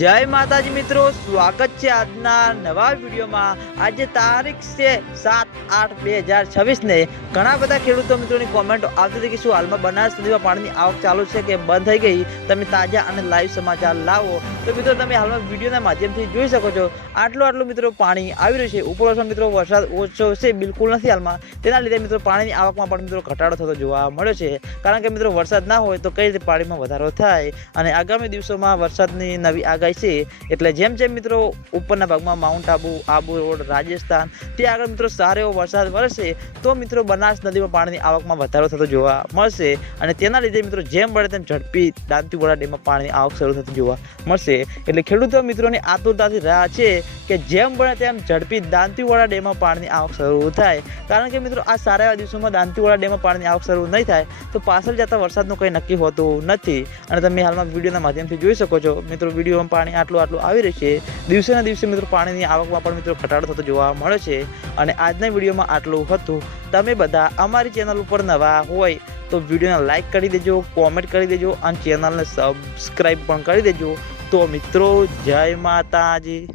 જય માતાજી મિત્રો, સ્વાગત છે આજના નવા વિડીયોમાં। આજે તારીખ છે 7/8/2026 ને ઘણા બધા ખેડૂતો મિત્રોની કોમેન્ટો આવતી હતી કે શું હાલમાં બનાસ નદીમાં પાણીની આવક ચાલુ છે કે બંધ થઈ ગઈ, તમે તાજા અને લાઈવ સમાચાર લાવો। તો મિત્રો તમે હાલમાં વિડીયોના માધ્યમથી જોઈ શકો છો આટલું મિત્રો પાણી આવી રહ્યું છે। ઉપરવાસમાં મિત્રો વરસાદ ઓછો છે, બિલકુલ નથી હાલમાં, તેના લીધે મિત્રો પાણીની આવકમાં પણ મિત્રો ઘટાડો થતો જોવા મળ્યો છે। કારણ કે મિત્રો વરસાદ ના હોય તો કઈ રીતે પાણીમાં વધારો થાય, અને આગામી દિવસોમાં વરસાદની નવી આગાહી છે। એટલે જેમ મિત્રો ઉપરના ભાગમાં માઉન્ટ આબુ રોડ રાજસ્થાન ત્યાં આગળ મિત્રો સારો એવો વરસાદ વરસે તો મિત્રો બનાસ નદીમાં પાણીની આવકમાં વધારો થતો જોવા મળશે, અને તેના લીધે મિત્રો જેમ બને તેમ ઝડપી દાંતીવાડા ડેમમાં પાણીની આવક શરૂ થતી જોવા મળશે। એટલે ખેડૂતો મિત્રોની આતુરતાથી રાહ છે કે જેમ બને તેમ ઝડપી દાંતીવાડા ડેમમાં પાણીની આવક શરૂ થાય। કારણ કે મિત્રો આ સારા એવા દિવસોમાં દાંતીવાડા ડેમમાં પાણીની આવક શરૂ નહીં થાય તો પાછળ જતા વરસાદનું કંઈ નક્કી હોતું નથી। અને તમે હાલમાં વિડીયોના માધ્યમથી જોઈ શકો છો મિત્રો વિડીયોમાં પાણી આટલું આવી રહ્યું છે। દિવસેના દિવસે મિત્રો પાણીની આવકમાં પણ મિત્રો ઘટાડો થતો જોવા મળે છે। અને આજના વિડીયોમાં આટલું હતું। તમે બધા અમારી ચેનલ ઉપર નવા હોય તો વિડીયોને લાઈક કરી દેજો, કોમેન્ટ કરી દેજો અને ચેનલને સબસ્ક્રાઈબ પણ કરી દેજો। તો મિત્રો જય માતાજી।